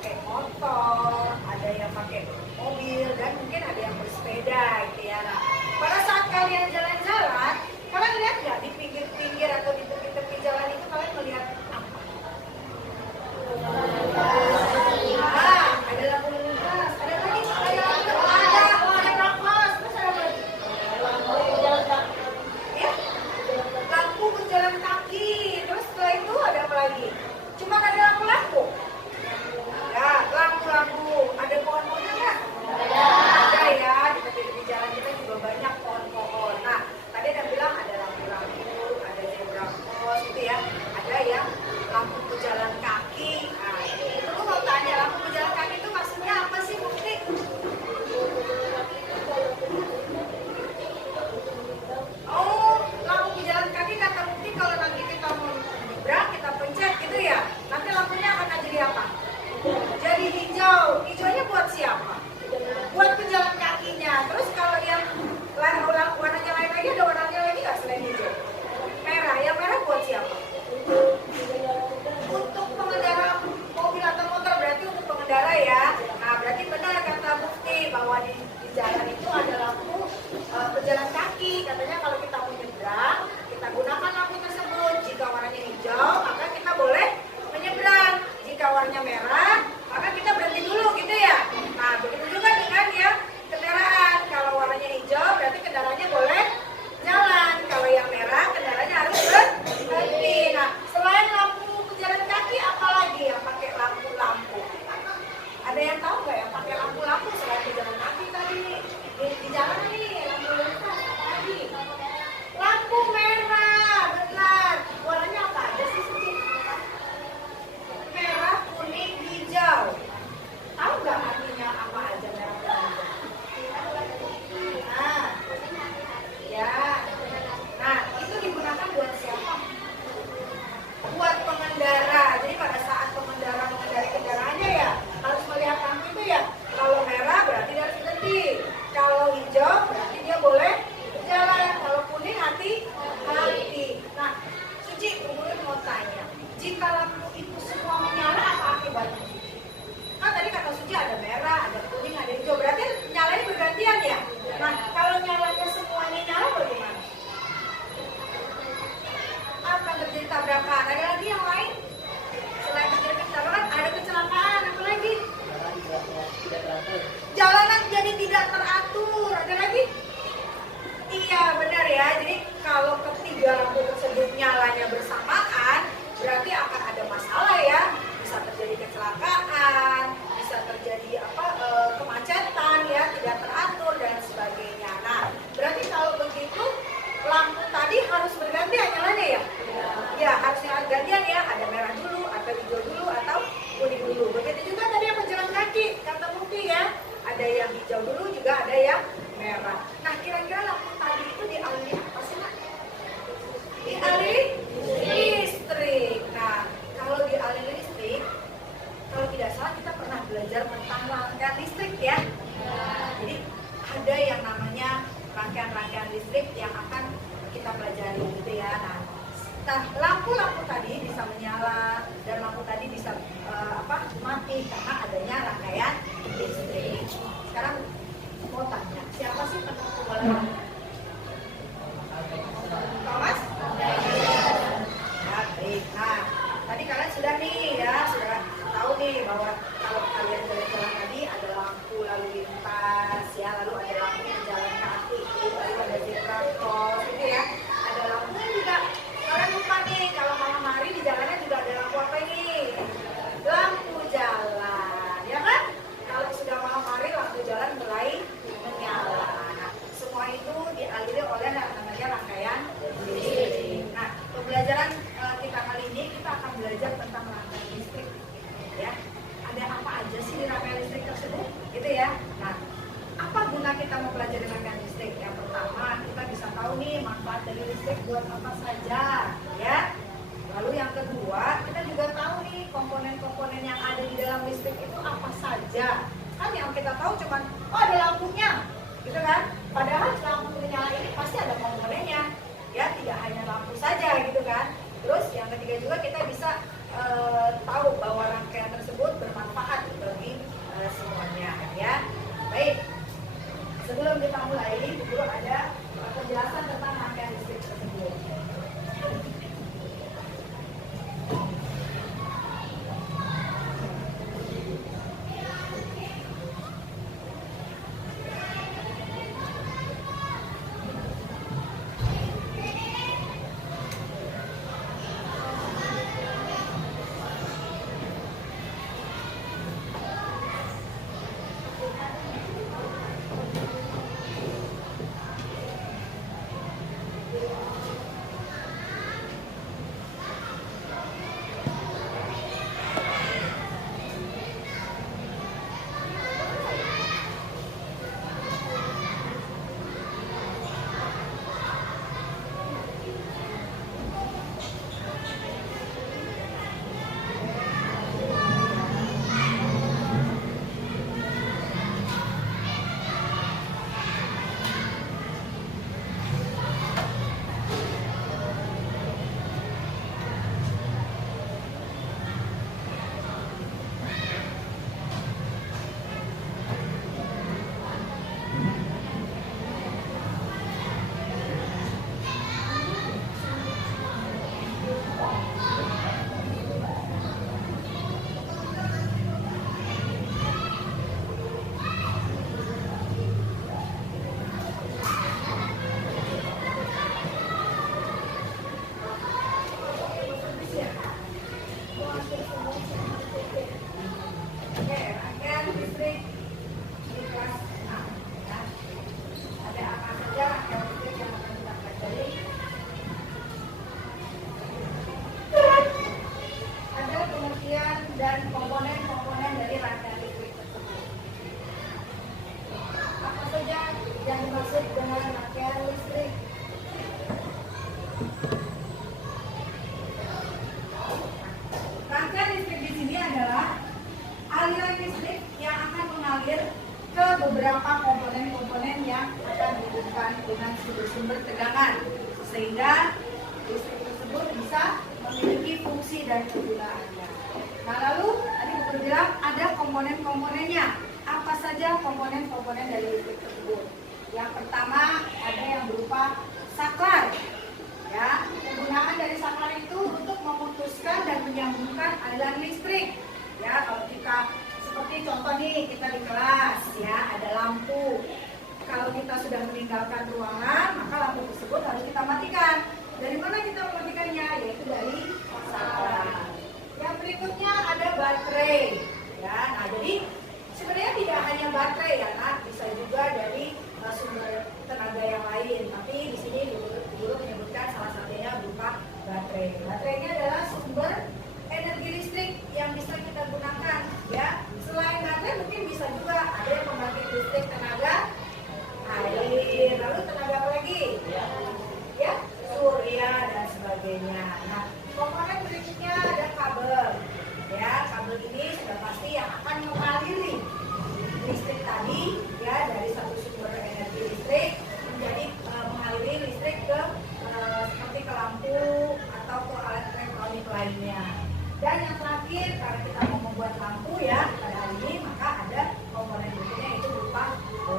pakai motor, ada yang pakai mobil, dan mungkin ada yang bersepeda gitu ya. Nah, pada saat kalian jalan-jalan, kalian lihat nggak di pinggir-pinggir atau di tepi-tepi jalan itu kalian melihat apa? Nah, ada lampu lintas, ada lagi, ada rapos, terus ada apa lagi? Ya, lampu berjalan kaki, terus setelah itu ada apa lagi? Cuma ada lampu-lampu. Ya, lampu-lampu. Ada pohon-pohonnya nggak? Ada ya, di tepi-tepi jalan kita juga banyak pohon-pohon. Nah, tadi ada bilang ada lampu-lampu, ada zebra cross gitu ya. Ada yang lampu pejalan kaki. Nah, itu tuh mau tanya, lampu pejalan kaki itu maksudnya apa sih, Mukti? Oh, lampu pejalan kaki kata Mukti kalau nanti kita mau nyebrang, kita pencet gitu ya. Nanti lampunya akan jadi apa? Jadi hijau. Hijaunya buat siapa? Buat pejalan kakinya. Terus kalau yang warnanya lain lagi, ada warnanya lagi nggak selain hijau? Merah. Yang merah buat siapa? Untuk pengendara mobil atau motor, berarti untuk pengendara ya. Nah, berarti benar kata Mufti bahwa di jalan itu ada lampu pejalan kaki. Katanya kalau kita mau nyebrang, kita gunakan lampu tersebut. Jika warnanya hijau, maka kita boleh menyeberang. Jika warnanya merah, maka kita berhenti dulu gitu ya. Nah, begitu juga dengan ya kendaraan. Kalau warnanya hijau, berarti kendaraannya boleh jalan. Kalau yang merah, kendaraannya harus berhenti. Nah, selain lampu pejalan kaki, apalagi yang pakai lampu-lampu? Ada yang tahu nggak yang pakai lampu-lampu selain pejalan kaki tadi? Di jalan nih, lampu lintas apa lagi? Lampu merah, benar. Warnanya apa aja sih, Suci? Merah, kuning, hijau. Tahu nggak artinya apa aja merah, kuning, hijau? Nah, ya. Nah, itu digunakan buat siapa? Buat pengendara. Jadi pada saat pengendara mengendarai kendaraannya ya harus melihat lampu itu ya. Kalau merah berarti dia harus berhenti. Kalau hijau berarti dia boleh jalan. Kalau kuning hati-hati. Nah, Suci kemudian mau tanya, jika lampu itu semua menyala apa akibatnya? Kan tadi kata Suci ada merah, ada kuning, ada hijau. Berarti nyalanya bergantian ya? Nah, kalau nyalanya semuanya nyala bagaimana? Akan terjadi tabrakan. Ada lagi yang lain? Selain terjadi tabrakan, ada kecelakaan. Apa lagi? Jalanan jadi tidak teratur. Ada lagi? Iya, benar ya. Jadi kalau ketiga lampu tersebut nyalanya bersamaan, berarti akan ada masalah ya. Bisa terjadi kecelakaan, bisa terjadi kemacetan ya, tidak teratur dan sebagainya. Nah, berarti kalau begitu lampu tadi harus bergantian nyalanya ya? Ya, harus nyala gantian ya. Ada merah dulu, atau hijau dulu, atau kuning dulu. Begitu juga tadi yang pejalan kaki, kata Mufti ya. Ada yang hijau dulu, juga ada yang merah. Nah, kira-kira lampu tadi itu dialiri apa sih, Nak? Dialiri listrik. Nah, kalau dialiri listrik, kalau tidak salah kita pernah belajar tentang rangkaian listrik ya. Jadi ada yang namanya rangkaian-rangkaian listrik yang akan kita pelajari gitu ya. Nah, lampu-lampu tadi bisa menyala dan lampu tadi bisa mati karena adanya rangkaian listrik. Sekarang mau tanya, siapa sih penentu bola lampu? Thomas? Ya, baik. Nah, tadi kalian sudah nih ya, sudah tahu nih bahwa kalau kalian jalan-jalan tadi ada lampu lalu lintas ya, lalu ada lampu jalan kaki, lalu ada zebra cross gitu ya. Ada lampunya juga. Kalian lupa nih, kalau malam hari di jalannya juga ada lampu apa ini? Lampu jalan, ya kan? Kalau sudah malam hari lampu jalan mulai menyala. Nah, semua itu dialiri oleh yang namanya rangkaian listrik. Nah, pembelajaran kita kali ini kita akan belajar tentang rangkaian listrik, ya. Ada apa aja sih di rangkaian listrik tersebut, gitu ya. Nah, apa guna kita mempelajari rangkaian listrik? Yang pertama, kita bisa tahu nih manfaat dari listrik buat apa saja, ya. Lalu yang kedua, kita juga tahu nih komponen-komponen yang ada di dalam listrik itu apa saja. Kan yang kita tahu cuman, oh ada lampunya, gitu kan. Padahal lampu menyala ini pasti ada komponennya, ya, tidak hanya lampu saja gitu kan. Terus yang ketiga juga kita bisa tahu bahwa rangkaian tersebut bermanfaat komponen-komponen dari rangkaian listrik tersebut. Apa saja yang dimaksud dengan rangkaian listrik? Rangkaian listrik di sini adalah aliran listrik yang akan mengalir ke beberapa komponen-komponen yang akan dihubungkan dengan sumber-sumber tegangan, sehingga listrik tersebut bisa memiliki fungsi dan kegunaannya. Nah, lalu tadi Ibu bilang ada komponen-komponennya. Apa saja komponen-komponen dari listrik tersebut? Yang pertama ada yang berupa saklar. Ya, kegunaan dari saklar itu untuk memutuskan dan menyambungkan aliran listrik. Ya, kalau kita seperti contoh nih, kita di kelas ya, ada lampu. Kalau kita sudah meninggalkan ruangan, maka lampu tersebut harus kita matikan. Dari mana kita mematikannya? Yaitu dari saklar. Yang berikutnya ada baterai. Ya, nah jadi sebenarnya tidak hanya baterai ya, nah, bisa juga dari sumber tenaga yang lain. Tapi di sini dulu menyebutkan salah satunya berupa baterai. Baterainya adalah sumber energi listrik yang bisa kita gunakan. Ya, selain baterai mungkin bisa juga ada yang membangkit listrik tenaga air. Lalu tenaga apa lagi? Ya, surya dan sebagainya. Nah, komponen berikutnya ada kabel. Ya, kabel ini sudah pasti yang akan mengaliri listrik tadi ya, dari satu sumber energi listrik menjadi mengaliri listrik ke seperti ke lampu atau ke alat elektronik lainnya. Dan yang terakhir, karena kita mau membuat lampu ya pada hari ini, maka ada komponen berikutnya itu berupa lampu.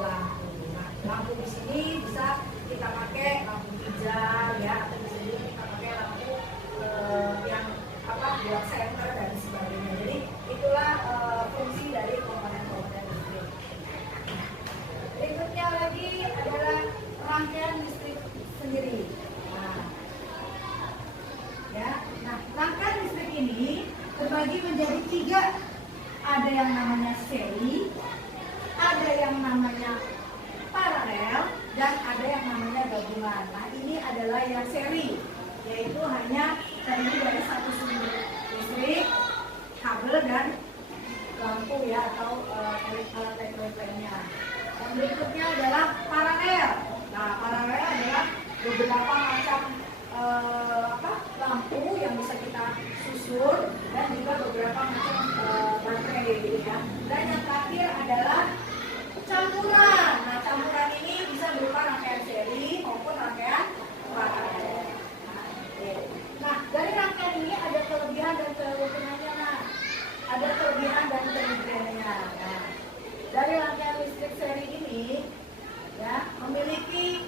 Nah, lampu di sini bisa kita pakai lampu hijau ya, atau bisa juga kita pakai lampu yang buat senter dan sebagainya. Jadi itulah fungsi dari komponen-komponen listrik. Berikutnya lagi adalah rangkaian listrik sendiri. Nah, rangkaian listrik ini terbagi menjadi 3. Ada yang namanya seri, ada yang namanya paralel, dan ada yang namanya gabungan. Nah, ini adalah yang seri, yaitu hanya terdiri dari satu sumber listrik, kabel, dan lampu ya, atau alat elektronik lainnya. Yang berikutnya adalah paralel. Nah, paralel adalah beberapa macam lampu yang bisa kita susun, dan juga beberapa macam baterai gitu ya. Dan yang terakhir adalah campuran. Nah, campuran ini bisa berupa rangkaian seri maupun rangkaian paralel. Nah, dari rangkaian ini ada kelebihan dan kelebihannya. Nah, ada kelebihan dan kelebihannya. Nah, dari rangkaian listrik seri ini ya memiliki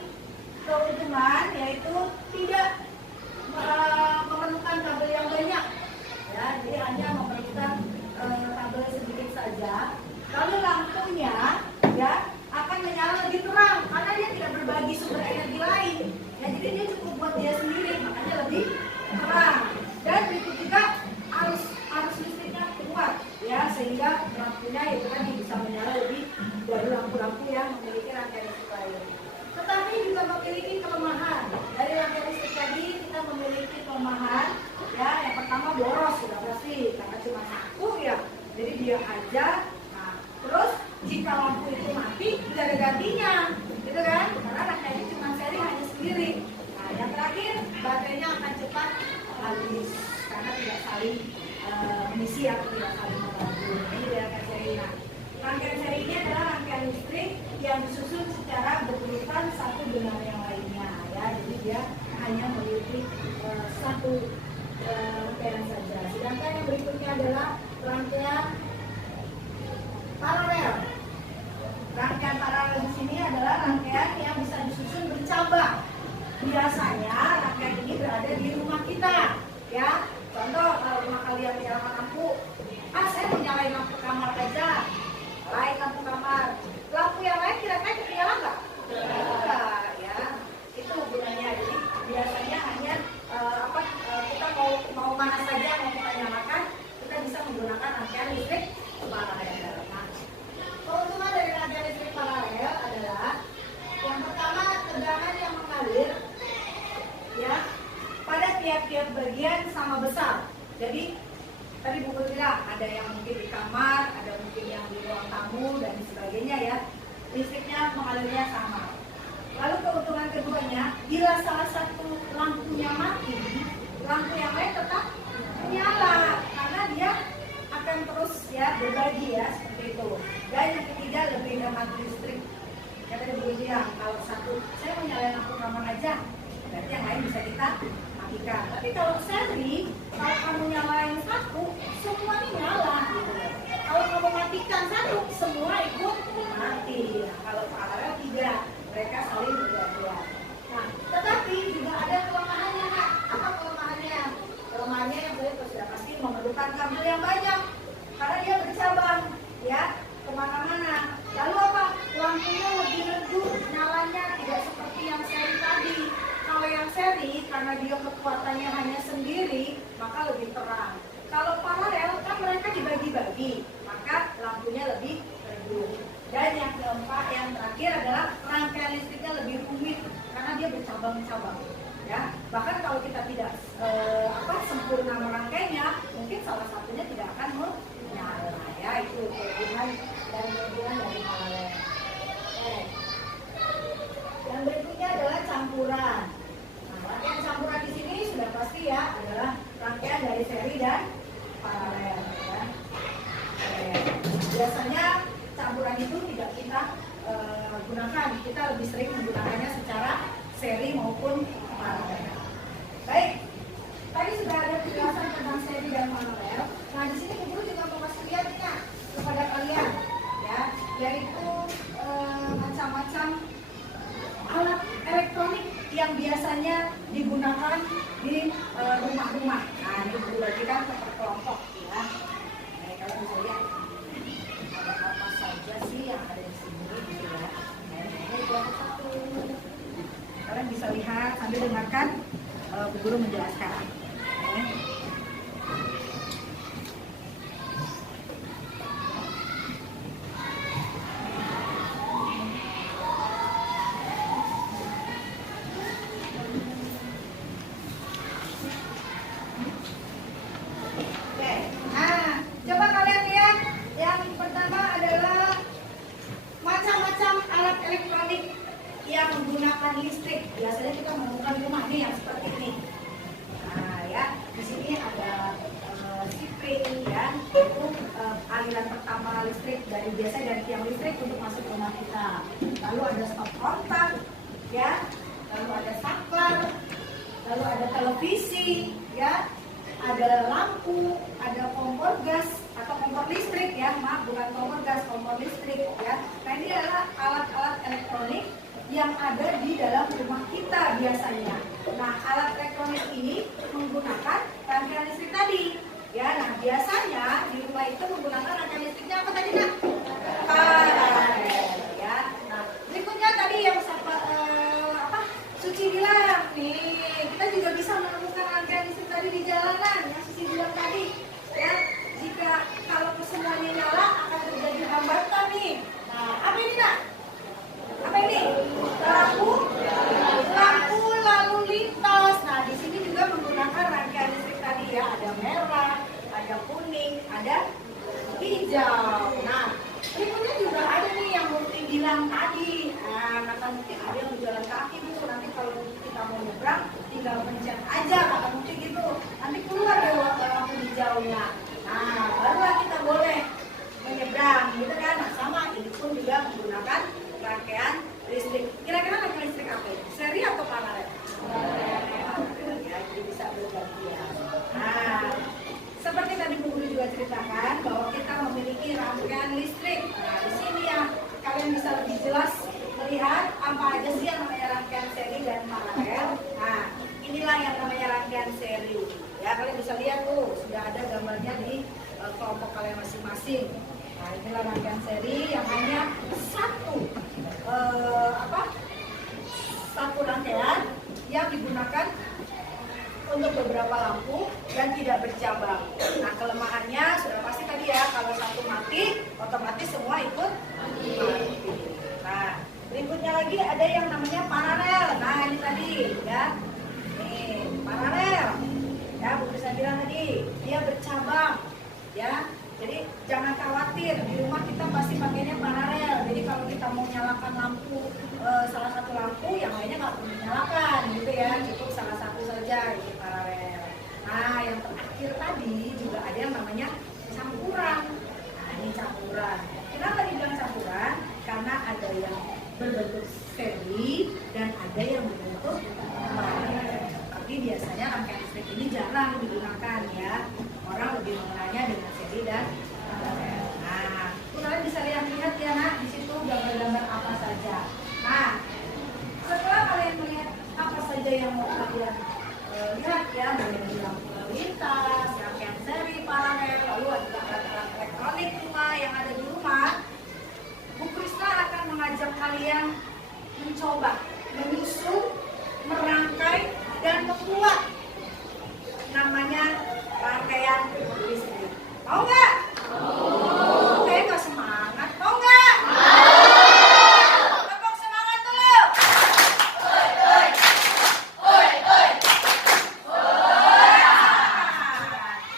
keuntungan, yaitu tidak memerlukan kabel yang banyak. Ya, jadi hanya memerlukan kabel sedikit saja. Lalu lampunya ya akan menyala lebih terang karena dia tidak berbagi sumber energi lain. Ya, jadi dia cukup buat dia sendiri, makanya lebih terang. Dan berikut juga arus listriknya kuat ya, sehingga lampunya itu kan bisa menyala lebih dari lampu-lampu yang memiliki rangkaian listrik lain. Tetapi juga memiliki kelemahan. Dari rangkaian listrik tadi kita memiliki kelemahan ya. Yang pertama boros, sudah pasti karena cuma satu ya, jadi dia aja. Nah, terus jika lampu itu mati tidak ada gantinya, gitu kan? Karena rangkaiannya cuma seri, hanya sendiri. Nah, yang terakhir baterainya akan cepat habis karena tidak saling mengisi atau tidak saling membantu. Ini dia rangkaian seri. Nah, rangkaian seri ini adalah rangkaian listrik yang disusun secara berurutan satu dengan yang lainnya ya. Jadi dia hanya memiliki satu rangkaian saja. Sedangkan yang berikutnya adalah rangkaian paralel. Rangkaian paralel di sini adalah rangkaian yang bisa disusun bercabang. Biasanya rangkaian ini berada di rumah kita ya. Contoh, kalau rumah kalian menyalakan lampu, saya mau nyalain lampu kamar aja, lain lampu kamar. Lampu yang lain kira-kira ketinggalan nggak? Enggak ya. Itu gunanya. Jadi biasanya hanya kita mau mana saja mau kita nyalakan, kita bisa menggunakan rangkaian mungkin di kamar, ada mungkin yang di ruang tamu dan sebagainya ya. Listriknya mengalirnya sama. Lalu keuntungan keduanya, bila salah satu lampunya mati, lampu yang lain tetap menyala karena dia akan terus ya berbagi ya seperti itu. Dan yang ketiga lebih hemat listrik. Kata Ibu bilang kalau satu saya mau nyalain lampu kamar aja, berarti yang lain bisa kita matikan. Tapi kalau seri, kalau kamu nyalain satu, semuanya nyala gitu. Kalau kamu matikan satu, semua ikut mati. Nah, kalau paralel tidak, mereka saling bergantian. Nah, tetapi juga ada kelemahannya, Kak. Apa kelemahannya? Kelemahannya yang sudah pasti memerlukan kabel yang banyak, karena dia bercabang, ya kemana-mana. Lalu apa? Lampunya lebih redup, nyalanya tidak seperti yang seri tadi. Kalau yang seri, karena dia kekuatannya hanya sendiri, maka lebih terang. Kalau paralel, kan mereka dibagi-bagi, maka lampunya lebih redup. Dan yang keempat, yang terakhir adalah rangkaian listriknya lebih rumit, karena dia bercabang-cabang. Ya, bahkan kalau kita tidak sempurna merangkainya, mungkin salah satunya tidak akan menyala. Ya, itu kelebihan dan kelebihan dari paralel. Yang berikutnya adalah campuran. Nah, rangkaian campuran di sini sudah pasti ya adalah rangkaian dari seri dan paralel. Ya. Biasanya campuran itu tidak kita gunakan, kita lebih sering menggunakannya secara seri maupun paralel. Baik, tadi sudah ada penjelasan tentang seri dan paralel. Nah, di sini guru juga mau kasih lihatnya kepada kalian, ya, yaitu macam-macam alat elektronik yang biasanya digunakan di rumah-rumah. Nah, ini guru bagikan ke kelompok, ya. Nah, kalau bisa lihat ada apa saja sih yang ada di sini, gitu ya. Nah, ini kelompok satu. Kalian bisa lihat sambil dengarkan Bu Guru menjelaskan. Yang menggunakan listrik, biasanya kita menemukan rumah nih yang seperti ini. Nah, ya, di sini ada sipring, ya, itu aliran pertama listrik dari tiang listrik untuk masuk ke rumah kita. Lalu ada stop kontak, ya, lalu ada saklar, lalu ada televisi, ya, ada lampu, ada kompor gas atau kompor listrik, ya, maaf bukan kompor gas, kompor listrik, ya. Nah, ini adalah alat-alat elektronik yang ada di dalam rumah kita biasanya. Nah, alat elektronik ini menggunakan rangkaian listrik tadi. Ya, nah biasanya di rumah itu menggunakan rangkaian listriknya apa tadi, Kak? Paralel. Ya. Nah, berikutnya tadi yang Suci bilang nih, kita juga bisa menemukan rangkaian listrik tadi di jalanan. Yang Suci bilang tadi, ya, jika kalau semuanya nyala akan terjadi hambatan nih. Nah, apa ini, Kak? Apa ini? Lampu lalu lintas. Nah, di sini juga menggunakan rangkaian listrik tadi ya. Ada merah, ada kuning, ada hijau. Nah, berikutnya juga ada nih yang Murti bilang tadi. Nah, kata Murti ada yang berjalan kaki gitu. Nanti kalau kita mau nyebrang, tinggal pencet aja kata Murti gitu. Nanti keluar deh lampu hijaunya. Nah, barulah kita boleh menyeberang gitu kan. Nah, sama ini pun juga menggunakan rangkaian listrik. Kira-kira rangkaian listrik apa ini? Seri atau paralel? Ya, jadi bisa bergantian. Nah, seperti tadi Bu Guru juga ceritakan bahwa kita memiliki rangkaian listrik. Nah, di sini ya kalian bisa lebih jelas melihat apa aja sih yang namanya rangkaian seri dan paralel. Nah, inilah yang namanya rangkaian seri. Ya, kalian bisa lihat tuh sudah ada gambarnya di kelompok kalian masing-masing. Nah, inilah rangkaian seri yang hanya satu rangkaian yang digunakan untuk beberapa lampu dan tidak bercabang. Nah, kelemahannya sudah pasti tadi ya, kalau satu mati, otomatis semua ikut mati. Nah, berikutnya lagi ada yang namanya paralel. Nah, ini tadi ya, paralel. Ya, Bu saya bilang tadi, dia bercabang. Ya, Jadi jangan khawatir, di rumah kita pasti pakainya paralel. Jadi kalau kita mau nyalakan lampu, salah satu lampu, yang lainnya nggak perlu dinyalakan gitu ya, cukup salah satu saja ini paralel. Nah yang terakhir tadi juga ada yang namanya campuran. Nah ini campuran. Kenapa dibilang campuran? Karena ada yang berbentuk seri dan ada yang berbentuk paralel. Tapi biasanya rangkaian listrik ini jarang digunakan ya. Orang lebih mengenalnya dengan seri dan paralel. Nah, kalian bisa lihat ya nak, di situ gambar-gambar apa saja. Nah, setelah kalian melihat apa saja yang mau kalian lihat ya, dari lampu lalu lintas, rangkaian seri, paralel, lalu ada alat-alat elektronik rumah yang ada di rumah. Bu Krisna akan mengajak kalian mencoba menyusun, merangkai, dan membuat namanya rangkaian listrik. Mau nggak? Mau. Kayak nggak semangat. Mau nggak? Mau. Tepuk semangat dulu. Oi, oi. Oi, oi.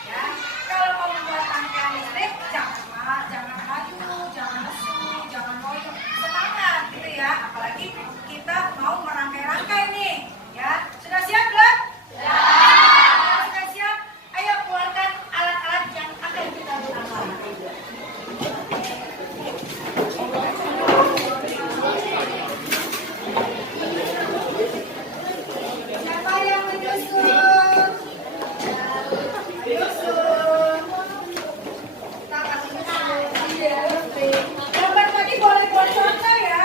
Ya, kalau mau membuat rangkaian listrik, jangan kayu, jangan lesu, jangan koyo. Semangat gitu ya. Apalagi kita mau merangkai-rangkai nih. Ya, sudah siap belum? Sudah siap? Ayo keluarkan alat-alat yang akan kita gunakan. Siapa yang menyusun? Menyusun. Kita kasih mesin. Gambar tadi boleh contoh ya.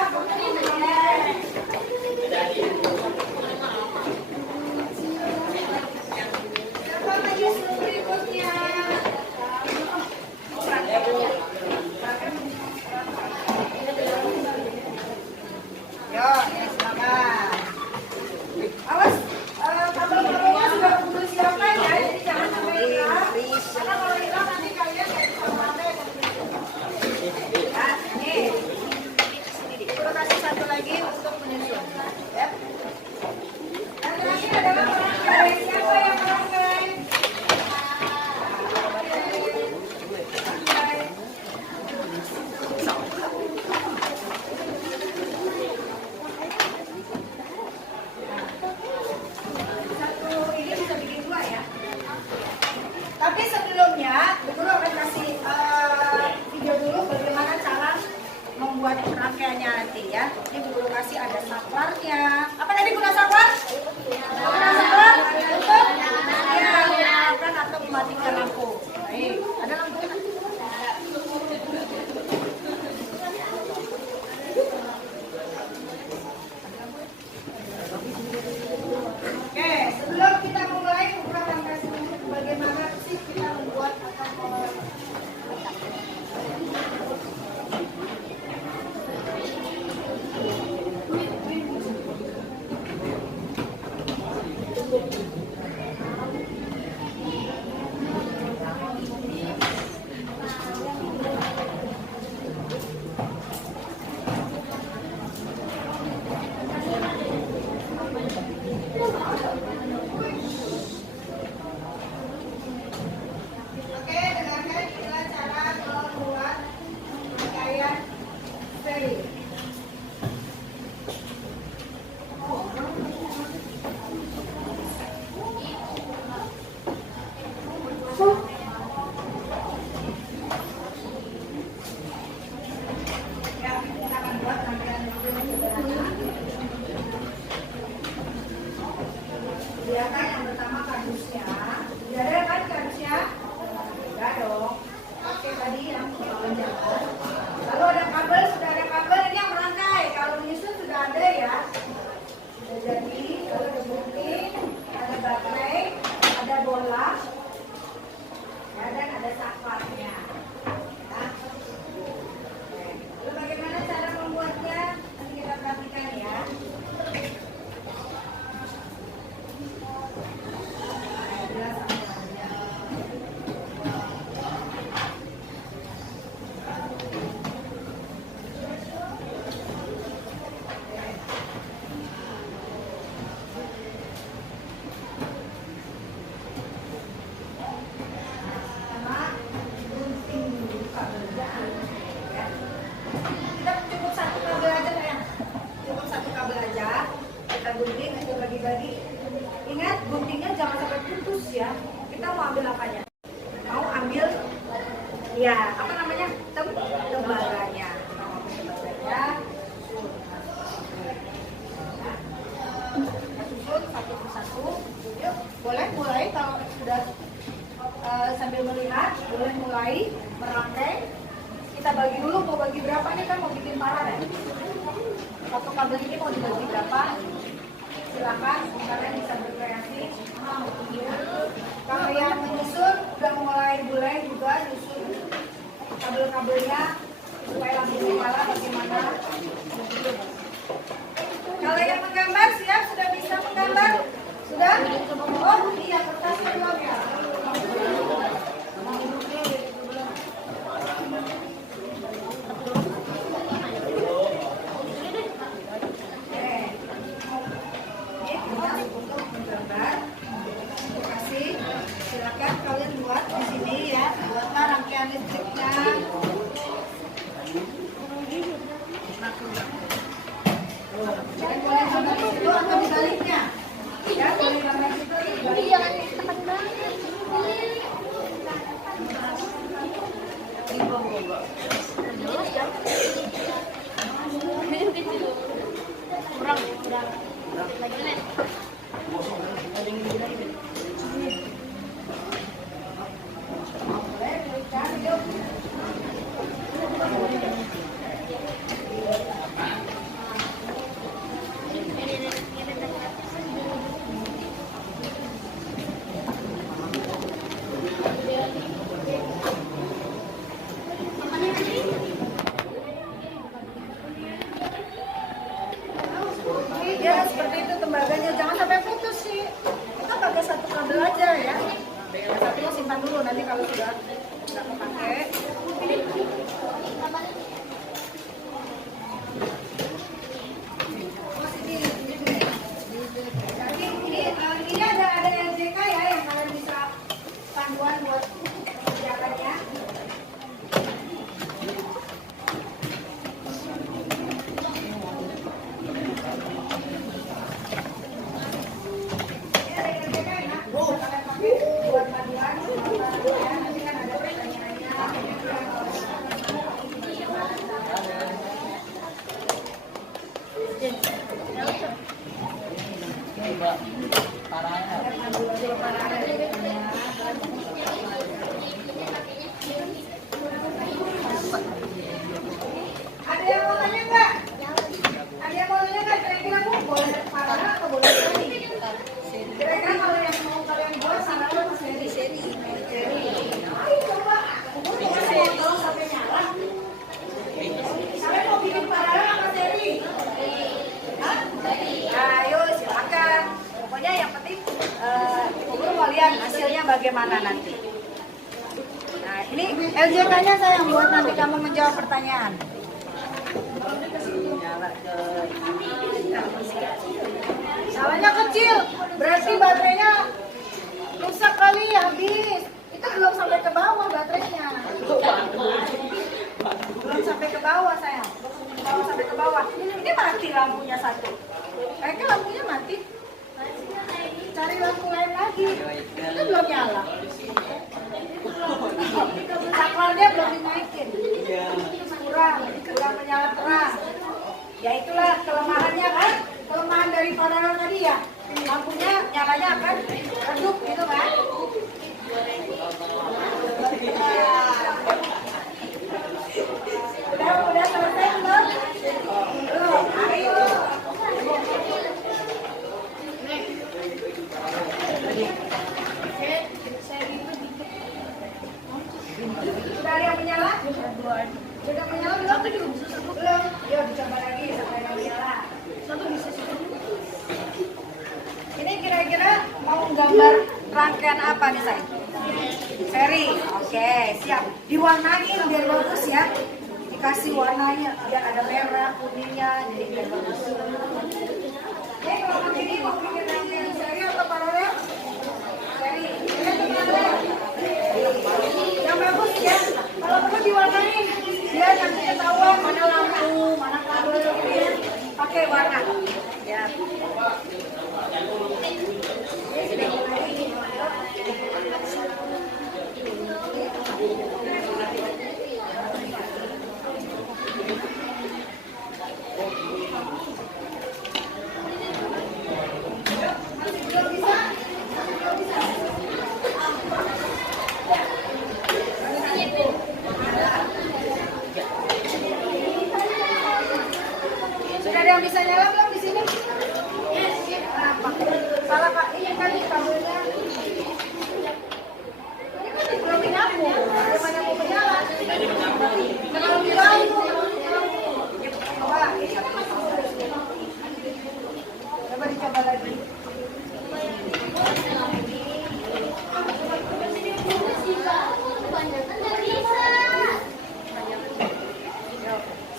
Tapi sebelumnya, Bu Guru akan kasih video dulu bagaimana cara membuat rangkaiannya nanti ya. Ini Bu Guru kasih ada saklarnya. Apa tadi guna saklar? Guna saklar untuk menyalakan atau mematikan lampu. Baik, ada lampu kan? Oke, sebelum kita mulai buka rangkaian bagaimana sih kita membuat atau Lihatkan yang pertama kardusnya. Tidak ada kan kardusnya? Tidak dong. Oke, tadi yang jalan. Lalu ada kabel, sudah ada kabel ini yang merangkai. Kalau menyusun sudah ada ya. Sudah jadi, lalu ada gunting, ada baterai, ada bola, ya, dan ada saklarnya. Ya. Lalu bagaimana cara membuatnya? Nanti kita perhatikan ya. jangan sampai putus ya. Kita mau ambil apanya? Mau ambil ya apa namanya tembagannya. Susun satu persatu. Yuk, boleh mulai kalau sudah sambil melihat, boleh mulai merangkai. Kita bagi dulu, mau bagi berapa nih kan mau bikin paralel. Satu kabel ini mau dibagi berapa? Silakan, kalian bisa berkreasi. Kalau yang menyusun udah mulai boleh juga nyusun kabel-kabelnya supaya langsung nyala bagaimana. Kalau yang menggambar siap, sudah bisa menggambar? Sudah? Oh iya, kertasnya belum ya. Silakan kalian buat di sini ya, buatlah rangkaian listriknya. Dan boleh gambar di situ atau di baliknya. Ya, boleh gambar di situ atau di baliknya. Tepat banget. Kurang. Lagi nih. Ya seperti itu tembaganya, jangan sampai putus sih. Kita pakai satu kabel aja ya. Yang satunya simpan dulu, nanti kalau sudah nggak kepake. Ini ada LJK ya yang kalian bisa panduan buat kerjakannya. Ada yang mau tanya nggak? Ada yang mau tanya nggak? Kira-kira boleh paralel atau boleh seri? Kira-kira kalau yang mau kalian buat paralel atau seri? Seri. Ayo coba. Kalau sampai nyala. Kalian mau bikin paralel apa seri? Hah? Ayo silakan. Pokoknya yang penting Ibu mau lihat hasilnya bagaimana nanti. Nah ini LJK-nya saya yang buat nanti kamu menjawab pertanyaan. Salahnya kecil, berarti baterainya rusak kali habis. Itu belum sampai ke bawah baterainya. Belum sampai ke bawah sayang. Belum sampai ke bawah. Ini mati lampunya satu. Kayaknya lampunya mati. Cari lampu lain lagi. Itu belum nyala. Saklarnya belum dinaikin. Kurang menyala terang. Ya itulah kelemahannya kan. Kelemahan dari paralel tadi ya. Lampunya nyalanya akan redup gitu kan. Udah selesai belum? Belum. Ayo. Sudah ada yang menyala? Sudah menyala belum? Belum. Yuk dicoba lagi sampai yang menyala. Ini kira-kira mau gambar rangkaian apa nih saya? Seri. Oke, siap. Diwarnain biar bagus ya. Dikasih warnanya biar ada merah, kuningnya, jadi biar bagus. Oke, kalau ini mau bikin rangkaian seri atau paralel? Seri. Yang bagus ya. Kalau perlu diwarnain, biar nanti ketahuan mana lampu, mana kabel, pakai warna. Ya. Sudah ada yang bisa nyala belum di sini? Kenapa? Salah Pak, ini kan kabelnya. Ini kan belum menyambung. Bagaimana mau menyala? Kalau bilang, wah, ini kan masih coba dicoba lagi.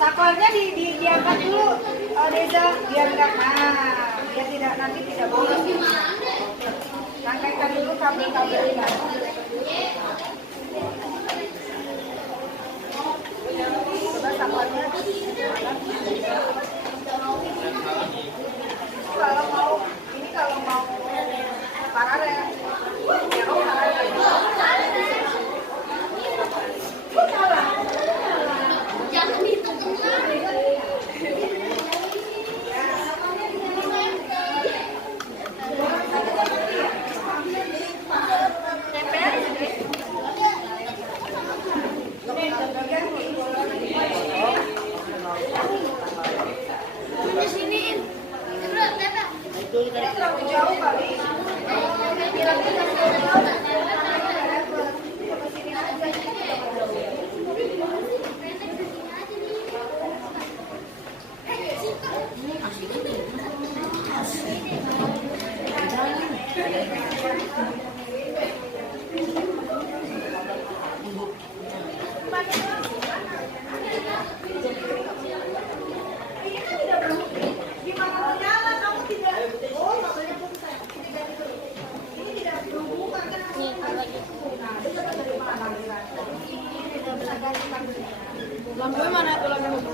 Sakornya diangkat dulu, Deza, biar tidak nanti tidak bolong. Rangkaikan dulu kabel-kabelnya. Coba sakornya. Kalau mau paralel, ya paralel. Jangan ditekan. Terlalu jauh kali. Lampunya mana tuh lampu?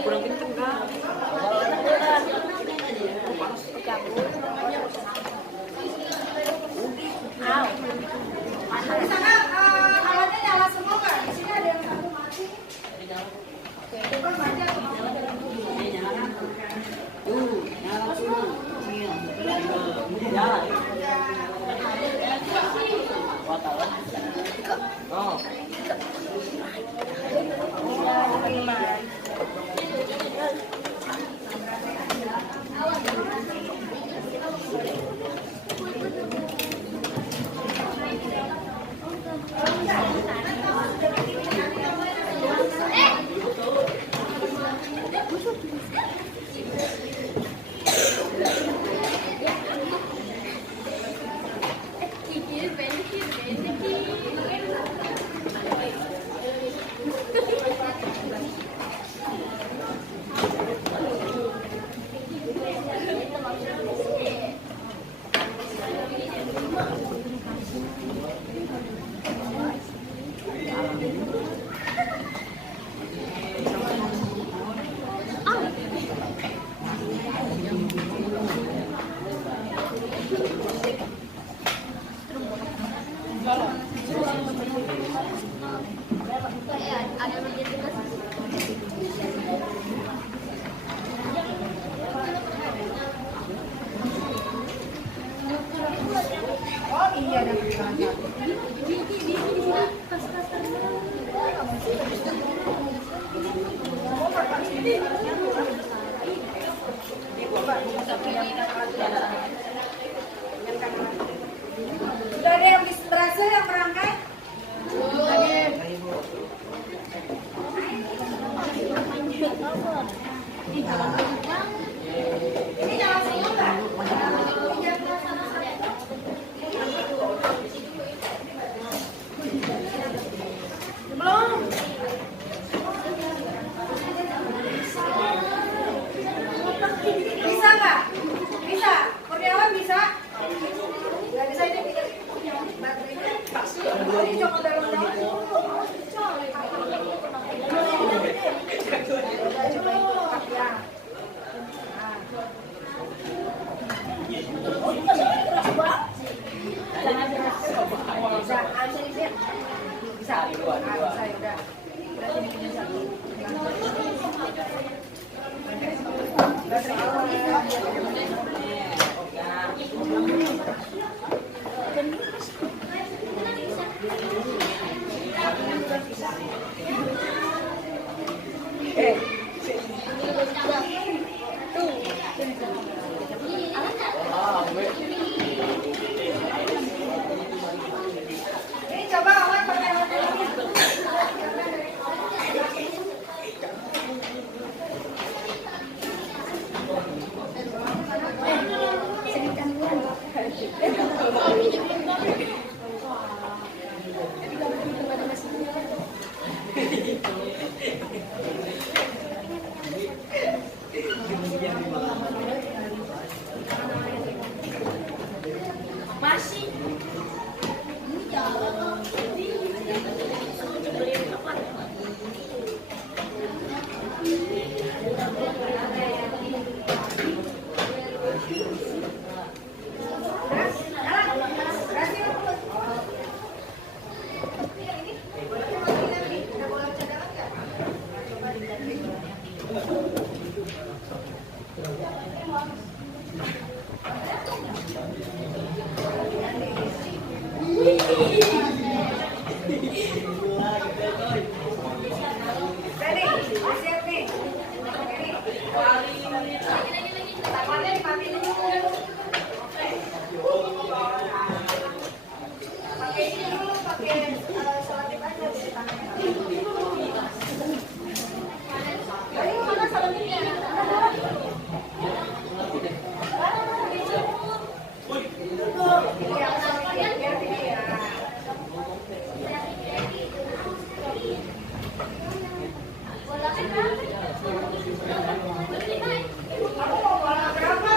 Kurang kenceng kan? Di sana alatnya nyala semua nggak? Di sini ada yang satu mati. Bukan mati atau Ini jangan dalam-dalam dulu. Awas pecah. Udah coba itu tetap ya. Bisa udah. Berarti bikin satu. Ini coba awan pakai warna ini. Masih. Ready? Siap nih. Tangannya dimatiin dulu. Pakai ini dulu, pakai selotip aja dari tangannya. Ayo mana selotipnya? Iya, selotipnya biar ini ya. Kamu mau bola berapa?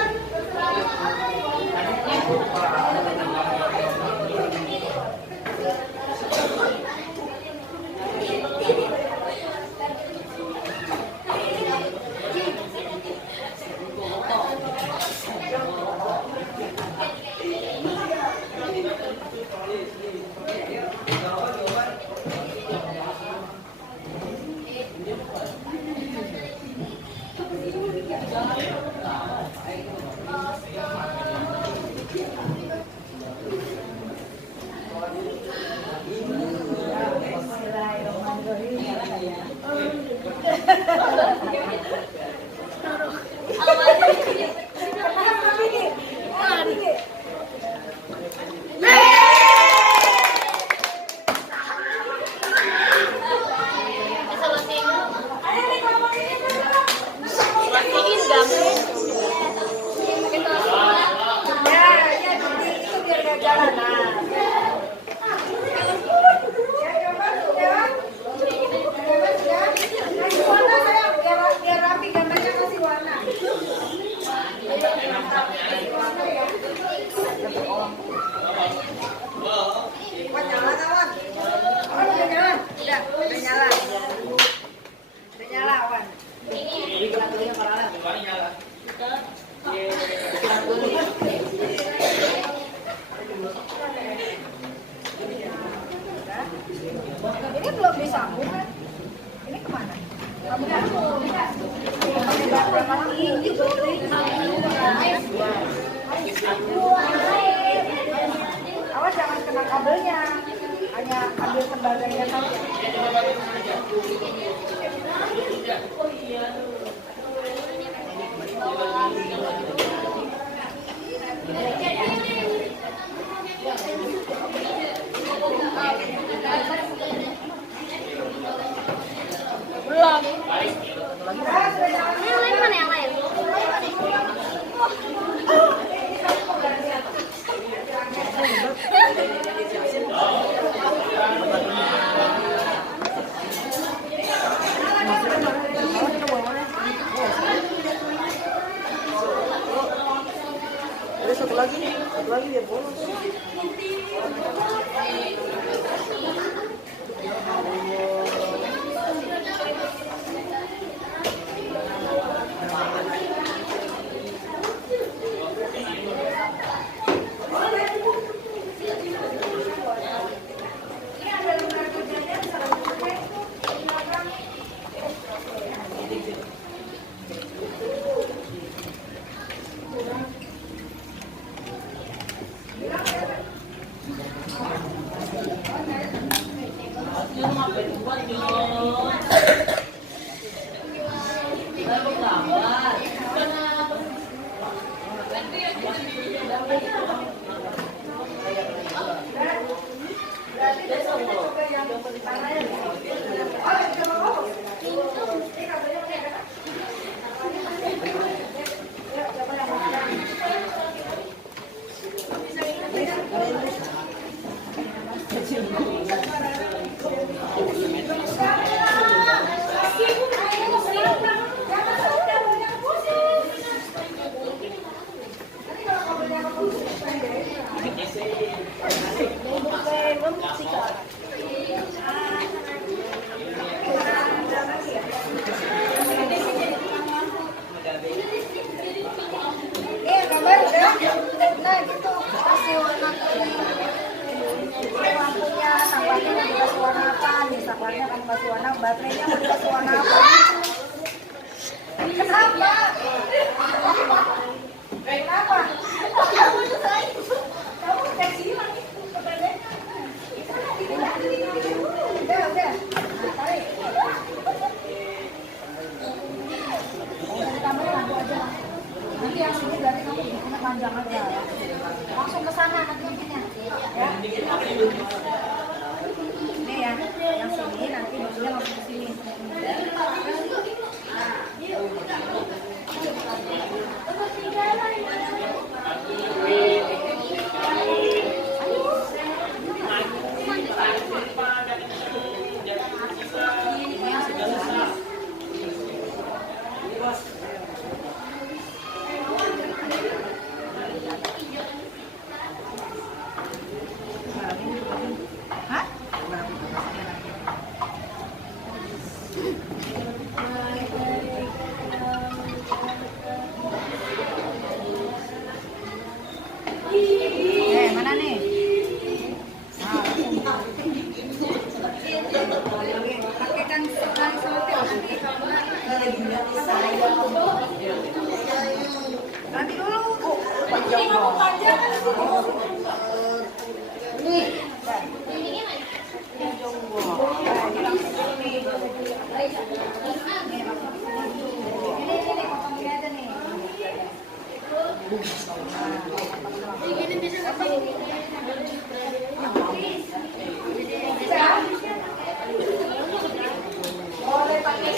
Ini belum disambung kan? Ini kemana? Awas jangan kena kabelnya, hanya ambil tembaganya saja. Belum. Yang lain mana yang lain? Ada satu lagi biar bolos. Berarti besok kita coba yang mana ya? Oh, kita mau. Ini kabelnya udah ada. Ya, coba yang mana? Nah gitu kasih warna lampunya, saklarnya mau dikasih warna apa nih, saklarnya kamu kasih warna, baterainya mau dikasih warna apa. Kenapa? Kenapa? Kamu seksi lagi kepadanya. Udah. Nah, tarik. Tambah lampu aja. Nanti yang sini berarti kamu bikinnya panjang aja. Langsung ke sana nanti bikinnya. Ya. Ini ya, yang sini nanti bikinnya langsung ke sini. Hah? Mana nih? Pakai kan sekali selotip nanti dulu. Ini kamu panjang kan? Nih. Boleh pakai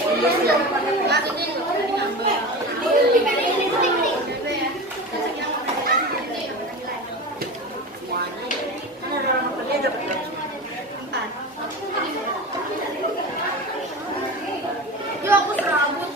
aku serabut.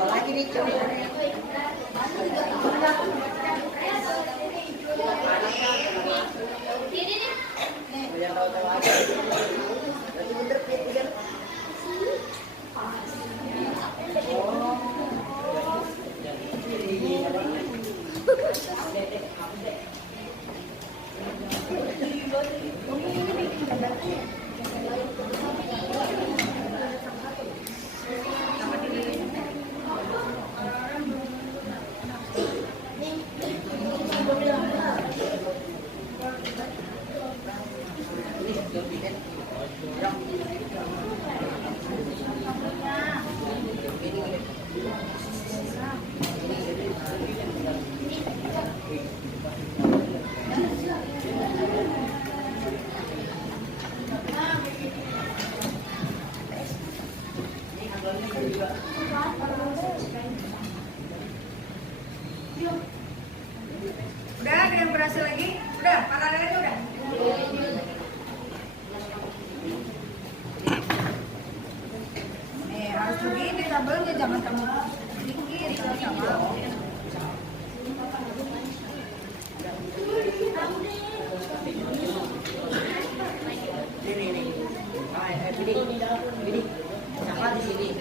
Lagi nih coba. Udah ada yang berhasil lagi? Udah, makanan aja udah. Nih harus begini tabelnya, jangan kamu dikit sama. Ini coklat di sini.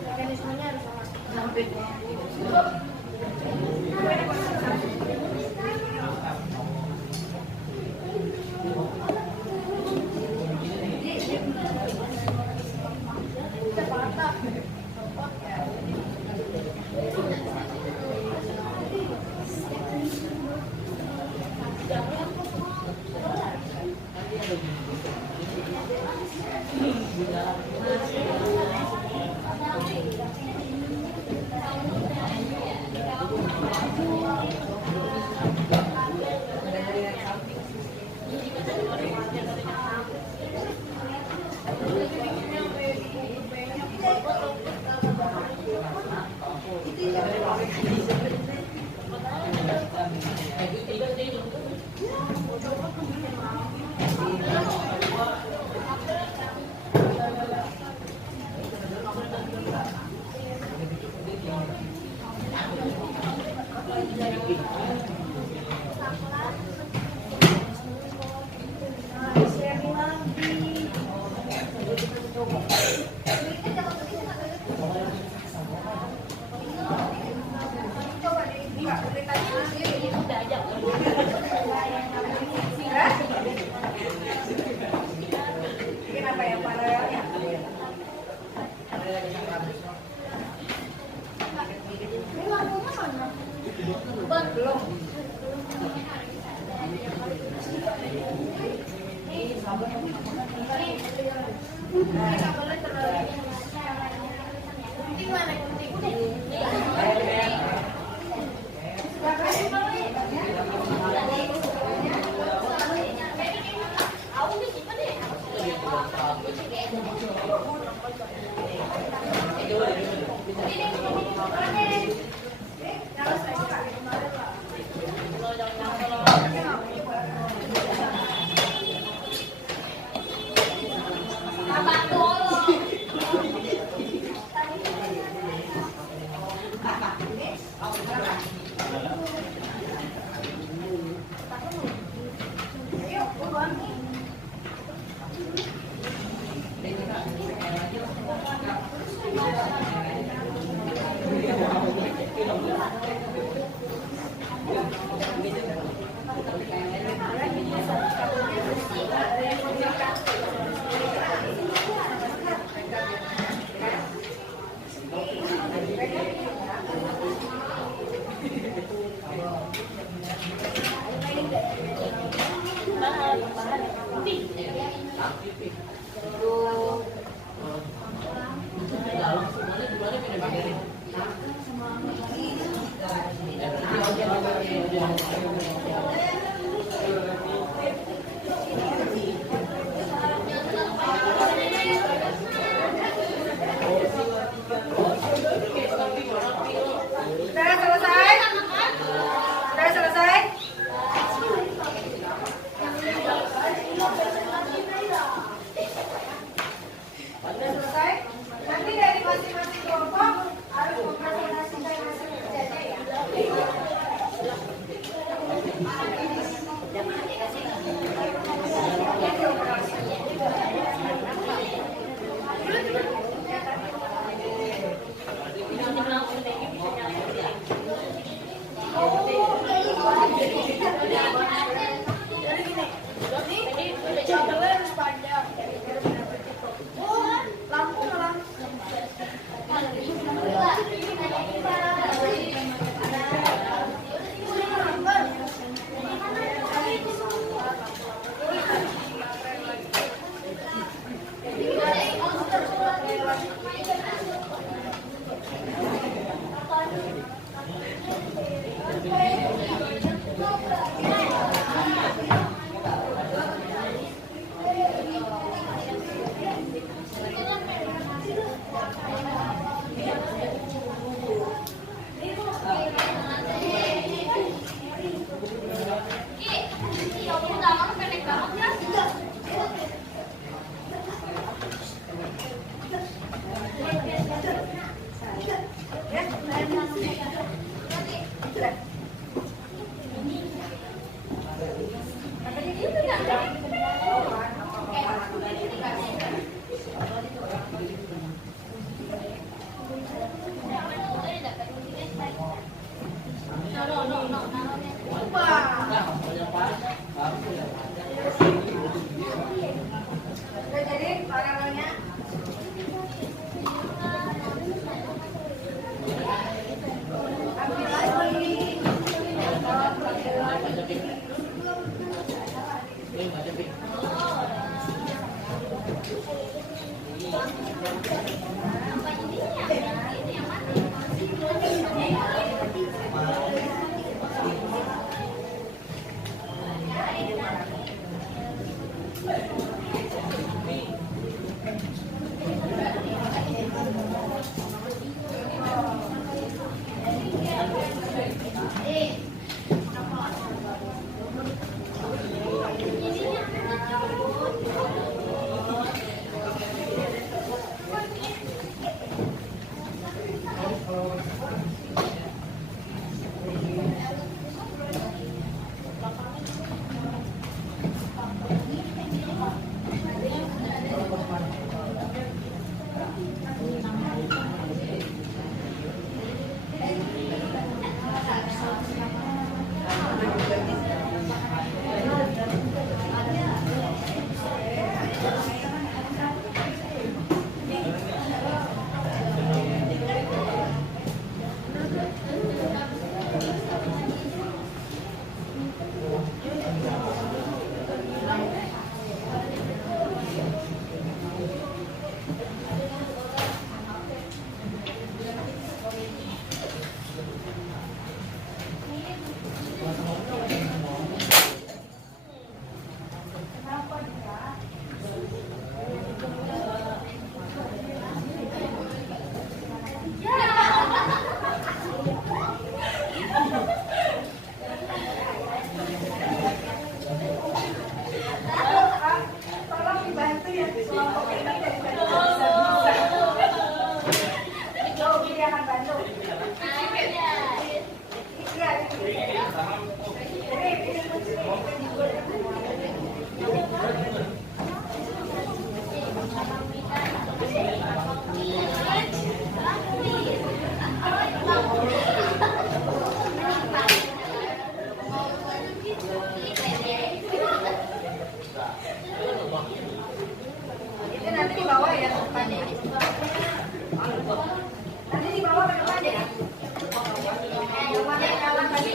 Mekanismenya harus sama. Kenapa yang paralelnya? Belum. Sudah selesai? Sudah selesai? Sudah selesai? Nanti dari masing-masing kelompok harus mempresentasikan hasil kerjanya ya. Jadi gini, ini tabelnya harus panjang. Wah. Udah jadi karamelnya. Ambil lagi. Tolong dibantu ya, kelompok ini dari tadi nggak bisa. Oh, dia akan bantu. Iya. Itu nanti dibawa ya ke depannya. Nanti dibawa ke depannya. Yang mana yang kalah tadi?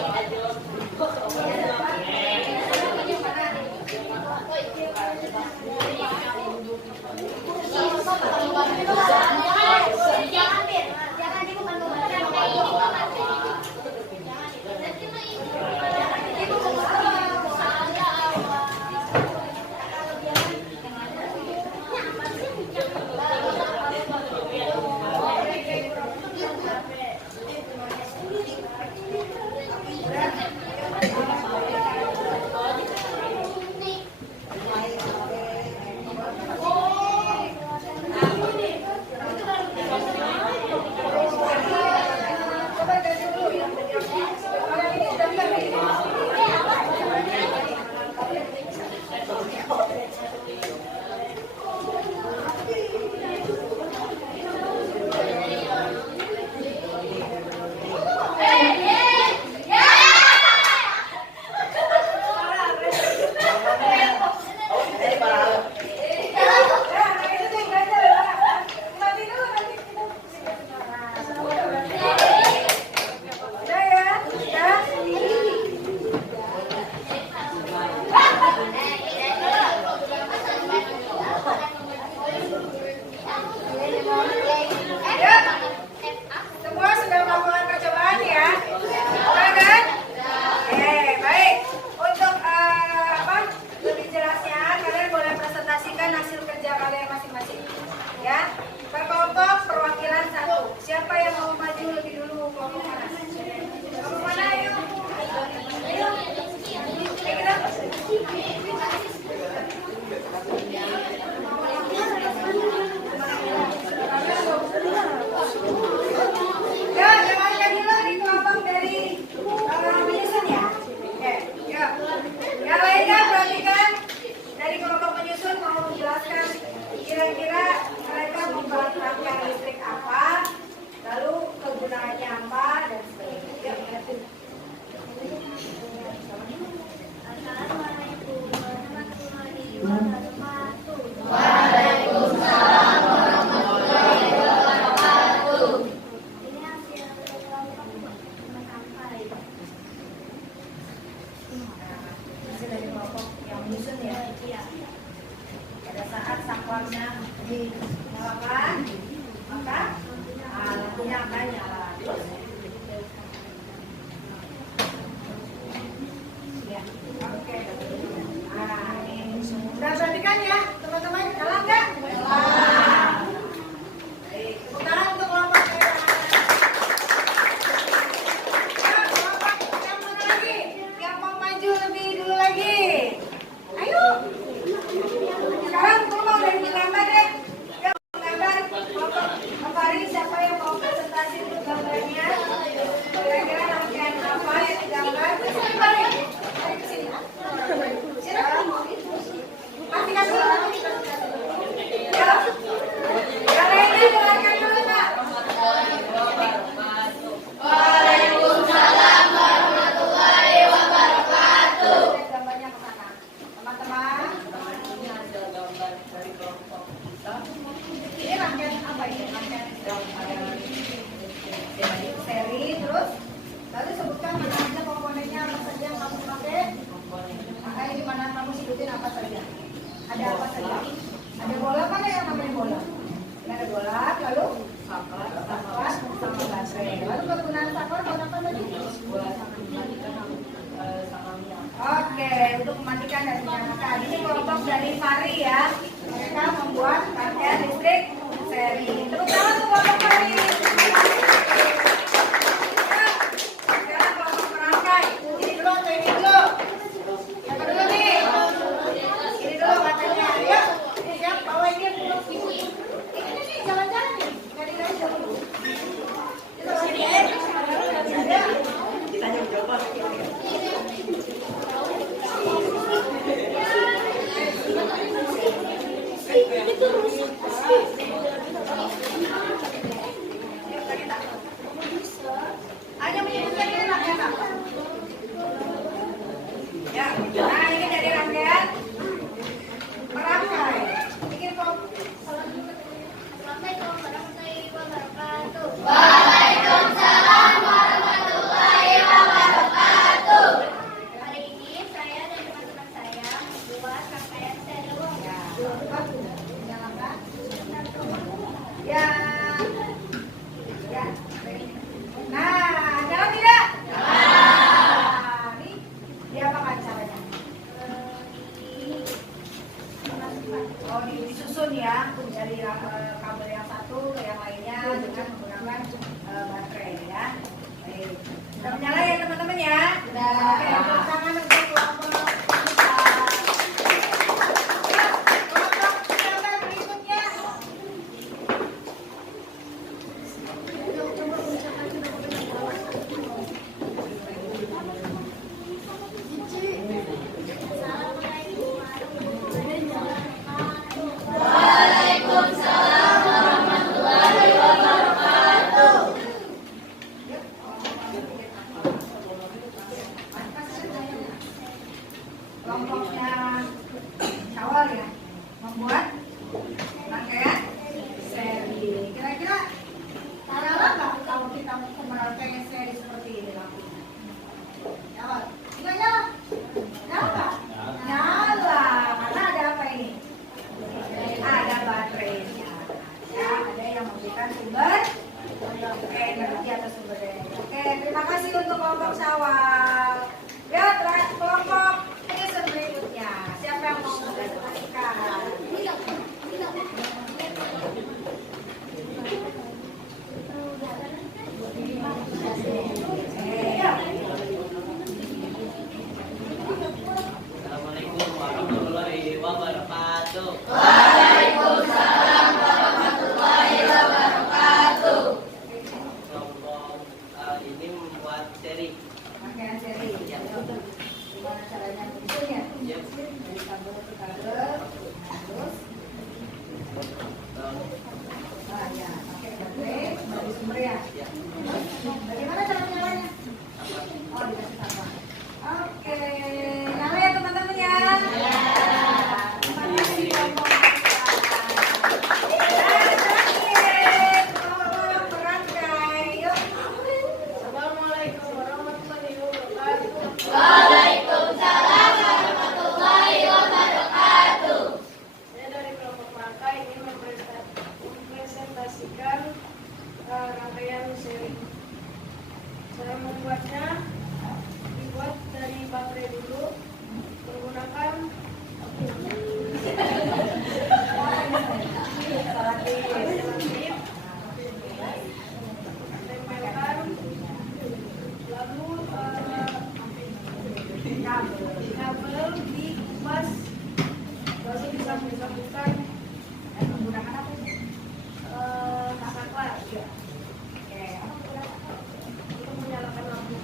Waalaikumsalam warahmatullahi wabarakatuh. Ini hasil kelompok sampai. Hasil dari kelompok yang menyusun ya. Iya. Pada saat saklonnya dinyalakan, maka lampunya akan nyala. Terus, ya, oke. Nah, ini udah perhatikan ya, teman-teman. Jalan nggak? Jalan. Baik, tepuk tangan untuk kelompok merah. Ya, kelompok yang mana lagi? Yang mau maju lebih dulu lagi. Ayo. Sekarang tolong dari gambar deh. Ya, gambar kelompok Fahri, siapa yang mau presentasi untuk gambarnya? Kira-kira rangkaian apa yang digambar? Sini balik. Balik ke sini. Sini. Pastikan dulu. Ya. Yang lainnya dengarkan dulu, Pak. Waalaikumsalam warahmatullahi wabarakatuh. Gambarnya ke sana. Teman-teman, Ini ada gambar dari kelompok kita. ini rangkaian apa ini? Rangkaian seri, terus lalu sebutkan mana aja komponennya, apa saja yang kamu pakai. Makanya di mana kamu sebutin apa saja. Ada apa saja? Ada bola, mana yang namanya bola? Ini ada bola, lalu saklar sama baterai. Lalu kegunaan saklar buat apa tadi? Oke, untuk mematikan dan menyalakan. Ini kelompok dari Fahri ya. Mereka membuat rangkaian listrik seri. Tepuk tangan untuk kelompok Fahri. Sekarang kelompok merangkai. Ini dulu atau ini dulu? Siapa dulu nih? Ini dulu katanya. Ayo, ini siap. Bawa ini dulu. Ini nih, jalan-jalan nih. Dari dulu. Itu sini aja. Ada. Tanya jawab. Hanya menyebutkan ini rangkaian apa? Ya, nah ini dari rangkaian merangkai. Bikin Assalamualaikum warahmatullahi wabarakatuh. Waalaikumsalam warahmatullahi wabarakatuh. Hari ini saya dan teman-teman saya membuat rangkaian seri. nyalakan. Ya. Ya. Nah, jalan tidak? Nah, ini diapakan caranya? Oh, disusun ya dari kabel yang satu ke yang lainnya dengan menggunakan baterai ya. Baik. Sudah menyala ya teman-teman ya? Sudah. Oke, tepuk tangan untuk kelompok kita. Ya, kelompok gambar berikutnya. Waalaikumsalam warahmatullahi wabarakatuh. Kelompoknya Syawal ya, membuat rangkaian seri. Kira-kira nyala nggak kalau kita merangkai seri seperti ini lampunya? Nyala? Nggak nyala? Nyala nggak? Nyala, karena ada apa ini? Ada baterainya. Ya, ada yang memberikan sumber energi atau sumber daya. Oke, terima kasih untuk kelompok Syawal. Ya, terakhir kelompok penyusun berikutnya. Waalaikumsalam warahmatullahi wabarakatuh. Saya dari kelompok Merangkai ingin mempresentasikan rangkaian seri. Cara membuatnya dibuat dari baterai dulu menggunakan selotip, tempelkan, lalu kabel dikupas, lalu disambung-sambungkan menggunakan apa sih? Saklar. Iya. Untuk menyalakan lampu.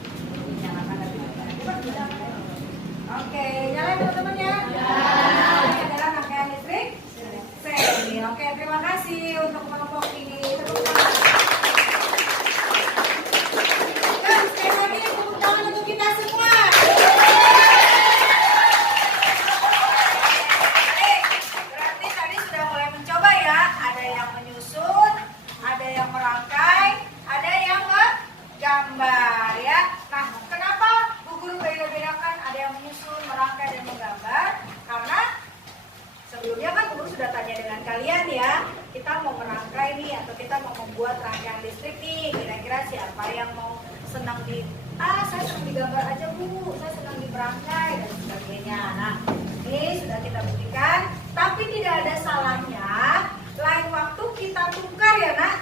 Oke, nyalain teman-teman ya. Ini adalah rangkaian listrik seri. Oke, terima kasih untuk kelompok ini. Tepuk tangan. Dan sekali lagi tepuk tangan untuk kita semua. Berarti tadi sudah mulai mencoba ya. Ada yang menyusun, ada yang merangkai, ada yang menggambar ya. Nah, kenapa Bu Guru beda-bedakan ada yang menyusun, merangkai, dan menggambar? Karena sebelumnya kan Bu Guru sudah tanya dengan kalian ya, kita mau merangkai nih atau kita mau membuat rangkaian listrik nih, kira-kira siapa yang mau senang saya senang digambar aja Bu, saya senang dimerangkai dan sebagainya. Nah, ini sudah kita buktikan, tapi tidak ada salahnya lain waktu kita tukar ya nak,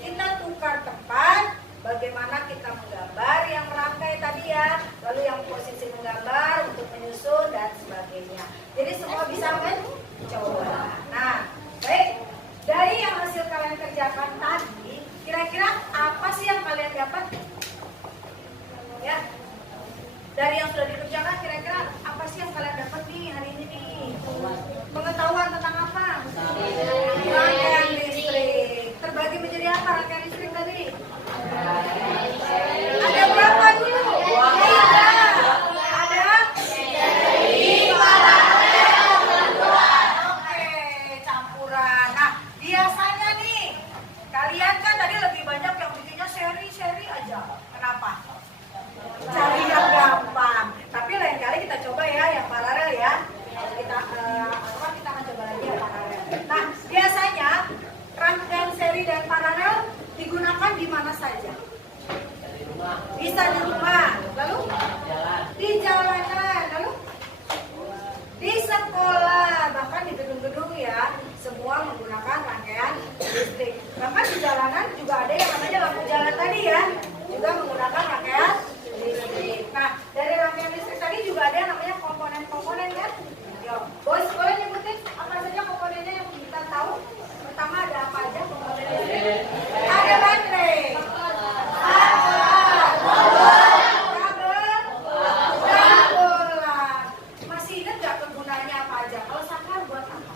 kita tukar tempat. Bagaimana kita menggambar yang merangkai tadi ya, lalu yang posisi menggambar untuk menyusun dan sebagainya. Jadi semua bisa mencoba. Nah, baik, dari yang hasil kalian kerjakan tadi, kira-kira apa sih yang kalian dapat? Ya, dari yang sudah dikerjakan, kira-kira apa sih yang kalian dapat nih hari ini nih? Pengetahuan tentang apa? Rangkaian listrik. Terbagi menjadi apa rangkaian listrik tadi? Ada berapa dulu? Ada? Oke, campuran. Nah, biasanya nih, kalian kan tadi lebih banyak yang bikinnya seri-seri aja. Kenapa? Cari yang gampang. Tapi lain kali kita coba ya yang paralel ya. Kita akan coba lagi yang paralel. Nah, biasanya rangkaian seri dan paralel digunakan di mana saja? Bisa di rumah, lalu di jalanan, lalu di sekolah, bahkan di gedung-gedung ya, semua menggunakan rangkaian listrik. Bahkan di jalanan juga ada yang namanya lampu jalan tadi ya, juga menggunakan rangkaian listrik. Nah, dari rangkaian listrik tadi juga ada yang namanya komponen-komponen kan? Yo, bos boleh nyebutin apa saja komponennya yang kita tahu? Pertama ada apa aja komponen listrik? Ada baterai. Masih ingat gak kegunaannya apa aja? Kalau saklar buat apa?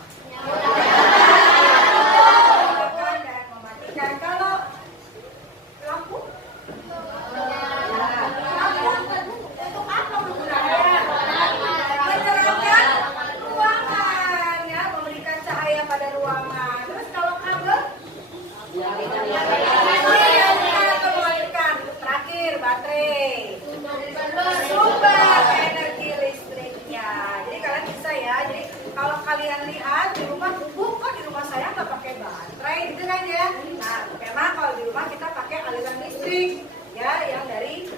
Menyalakan dan mematikan. Kalau lampu? Lampu untuk apa menggunakannya? Menerangkan ruangan ya, memberikan cahaya pada ruangan. Terus kalau kabel? Terakhir baterai, sumber energi listriknya. Jadi kalian bisa ya. Jadi kalau kalian lihat di rumah, kok di rumah saya nggak pakai baterai gitu kan ya. Nah, memang kalau di rumah kita pakai aliran listrik ya, yang dari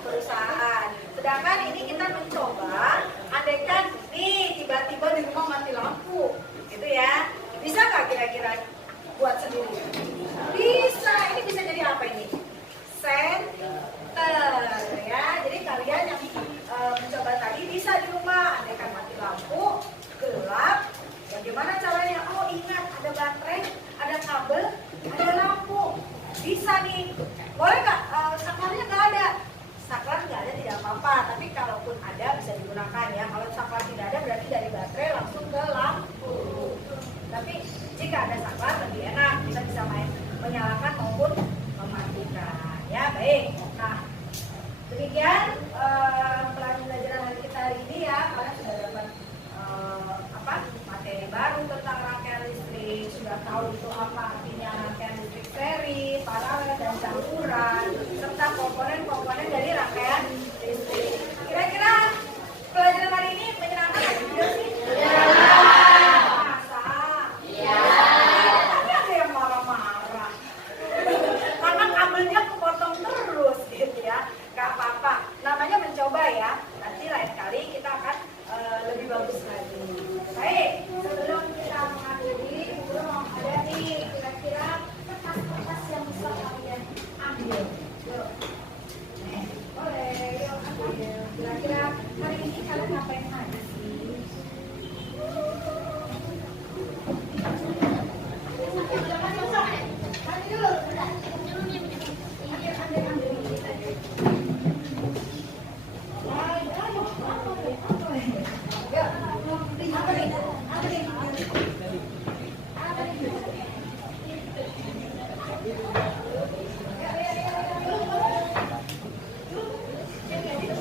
perusahaan. Sedangkan ini kita mencoba, andaikan nih tiba-tiba di rumah mati lampu, gitu ya. Bisa nggak kira-kira buat sendiri? Bisa. Ini bisa jadi apa ini? Senter ya. Jadi kalian yang mencoba tadi bisa di rumah, andaikan mati lampu, gelap, bagaimana caranya? Oh ingat, ada baterai, ada kabel, ada lampu. Bisa nih. Boleh nggak? Saklarnya nggak ada. Saklar nggak ada tidak apa-apa. Tapi kalaupun ada bisa digunakan ya. Kalau saklar tidak ada berarti dari baterai langsung ke lampu. Tapi jika ada saklar lebih enak, kita bisa menyalakan maupun mematikan. Ya baik. Nah, demikian pelajaran hari kita hari ini ya. Kalian sudah dapat materi baru tentang rangkaian listrik, sudah tahu itu apa artinya rangkaian listrik seri, paralel dan campuran, serta komponen-komponen dari rangkaian listrik.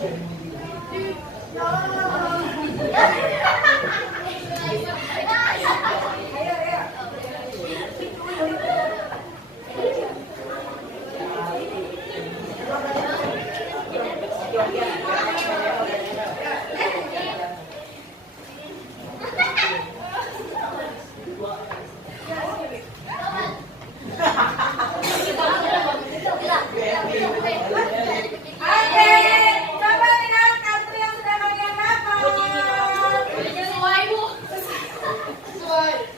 Ayo, ayo. Oke, coba lihat kartu yang sudah kalian dapat.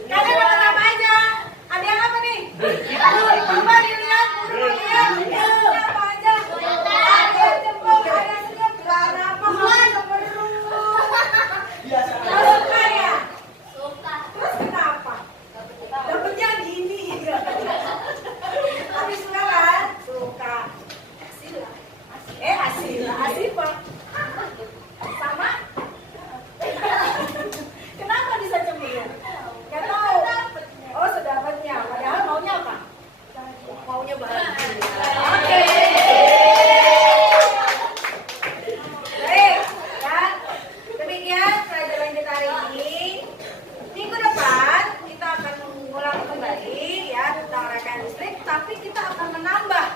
Kalian dapat apa aja? Ada yang apa nih? Coba dilihat, buru lihat. Ada apa aja? Ada jempol, ada senyum. Kenapa kamu cemberut? Suka ya? Terus kenapa? Dapatnya gini. Tapi suka kan? Suka. Asifah. Sama? Kenapa bisa cemberut? Gak tahu. Oh, sedapatnya. Padahal maunya apa? Maunya bahagia. Oke. Baik, ya. Demikian pelajaran kita hari ini. Minggu depan kita akan mengulang kembali ya tentang rangkaian listrik, tapi kita akan menambah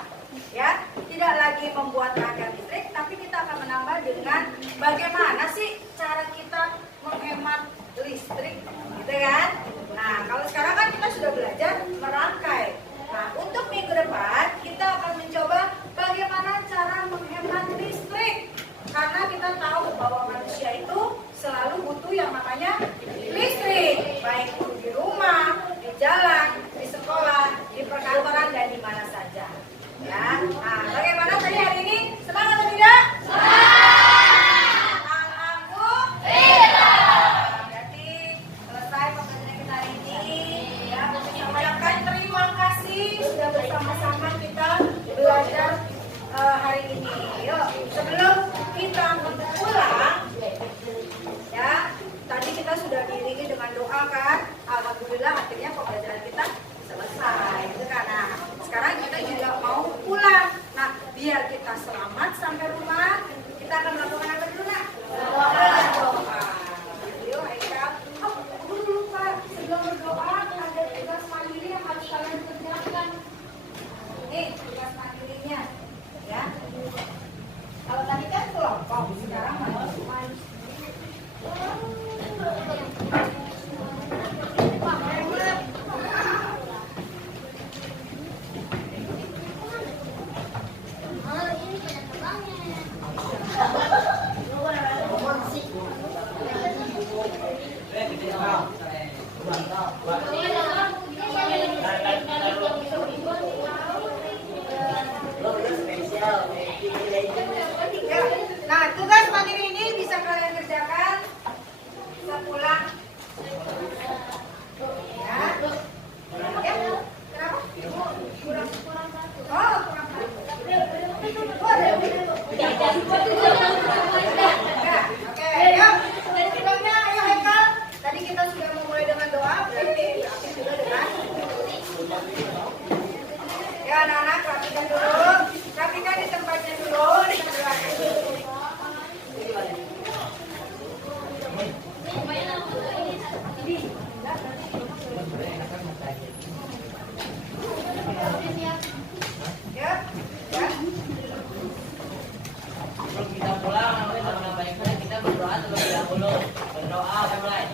ya, tidak lagi membuat rangkaian listrik, tapi kita akan menambah dengan bagaimana sih cara kita menghemat listrik, gitu kan? Nah, kalau sekarang kan kita sudah belajar merangkai. Nah, untuk minggu depan kita akan mencoba bagaimana cara menghemat listrik, karena kita tahu bahwa manusia itu selalu butuh yang namanya listrik, baik itu di rumah, di jalan, di sekolah, di perkantoran, dan di mana saja. Ya, nah bagaimana tadi hari ini? Semangat atau tidak? Alhamdulillah. Berarti selesai pembelajaran kita hari ini. Ya, menyampaikan terima kasih sudah bersama-sama kita belajar hari ini. Yuk, sebelum kita pulang, ya, tadi kita sudah diiringi dengan doa kan? Alhamdulillah akhirnya pembelajaran kita selesai, gitu kan? Nah, sekarang kita juga mau pulang. Nah, biar kita selamat sampai rumah, kita akan melakukan apa dulu, Nak? Berdoa. Yuk, Aika. Oh, aku lupa. Sebelum berdoa, ada tugas mandiri yang harus kalian kerjakan. Nih, tugas mandirinya. Ya. Kalau tadi kan kelompok, sekarang main. Nah, tugas mandiri ini bisa kalian kerjakan sepulang. Ya. Ya. Kenapa? Kurang satu. Oh, kurang satu. Oh, ada. Oke, yuk. Sebelumnya, ayo Haikal. Tadi kita sudah memulai dengan doa, berarti akhir juga dengan. Ya, anak-anak, rapikan dulu. Rapikan di tempatnya dulu. Ya, ya. Sebelum kita pulang, nanti sama baik kita berdoa terlebih dahulu. Berdoa mulai.